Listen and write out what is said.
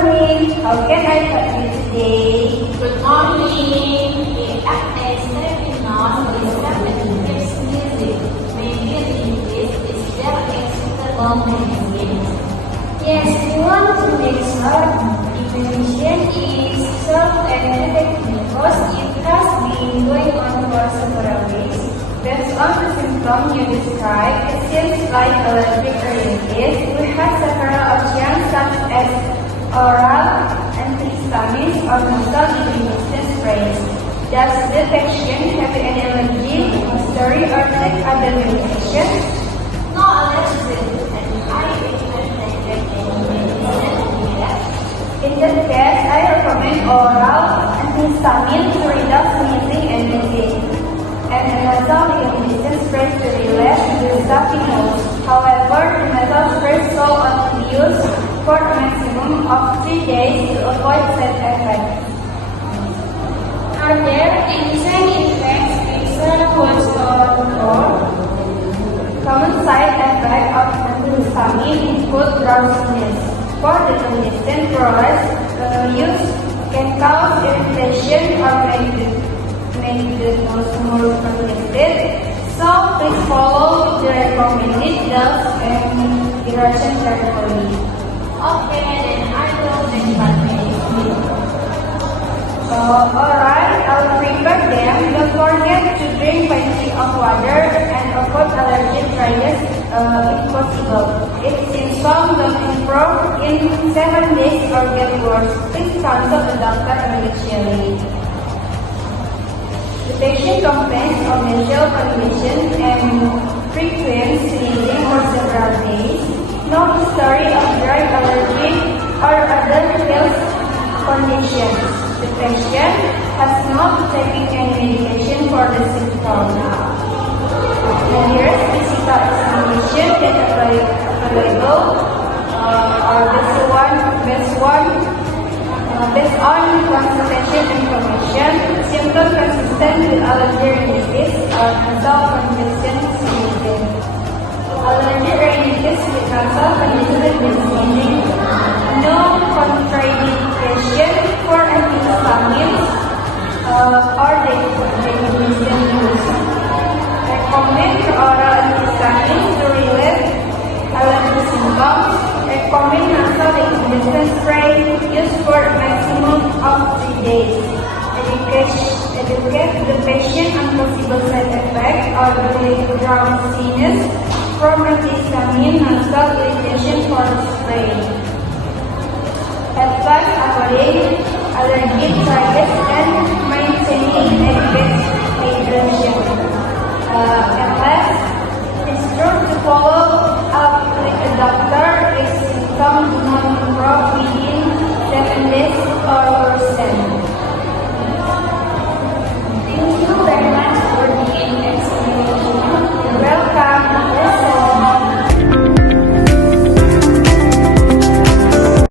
morning. How can I help you today? Good morning. The actress Filipino is gives music. Maybe in this is very acceptable music. Yes, we want to make sure the musician is soft and effective because it has been going on for several days. Based on the symptom you described, it seems like allergic rhinitis. We have several options such as oral antihistamines or nasal irritation sprays. Does the patient have any allergy, history, or take other medication? No allergies and I recommend that In that case, I recommend oral antihistamine to reduce sneezing and wheezing, and a nasal irritation spray to relax the stuffy nose. However, the nasal spray should only be used for a maximum of 3 days to avoid side effects. Are there any side effects besides what's or Common side effects of antihistamine include drowsiness. For the congestion process, use can cause irritation or make the nose more congested. So please follow the recommended dose and duration carefully. okay, then I will take my medicine. Alright, I'll prepare them. Don't forget to drink plenty of water and avoid allergic rhinitis if possible. If symptoms don't improve in 7 days or get worse, please consult a doctor immediately. The patient complains of nasal congestion and frequent sneezing for several days. No history of drug allergy or other health conditions. The patient has not taken any medication for the symptoms. The nearest physical examination that available are based on consultation information, symptoms consistent with allergy rhinitis or nasal congestion sneezing. Allergy rhinitis with nasal congestion with sneezing. No contraindication for antihistamines or decomposition use. Recommend oral antihistamines to relieve allergy symptoms. Recommend nasal decomposition spray used for a maximum of 3 days. Educate the patient on possible side effects or the drowsiness from antihistamine nasal irritation for spray. Advise avoiding allergic rhinitis and maintaining adequate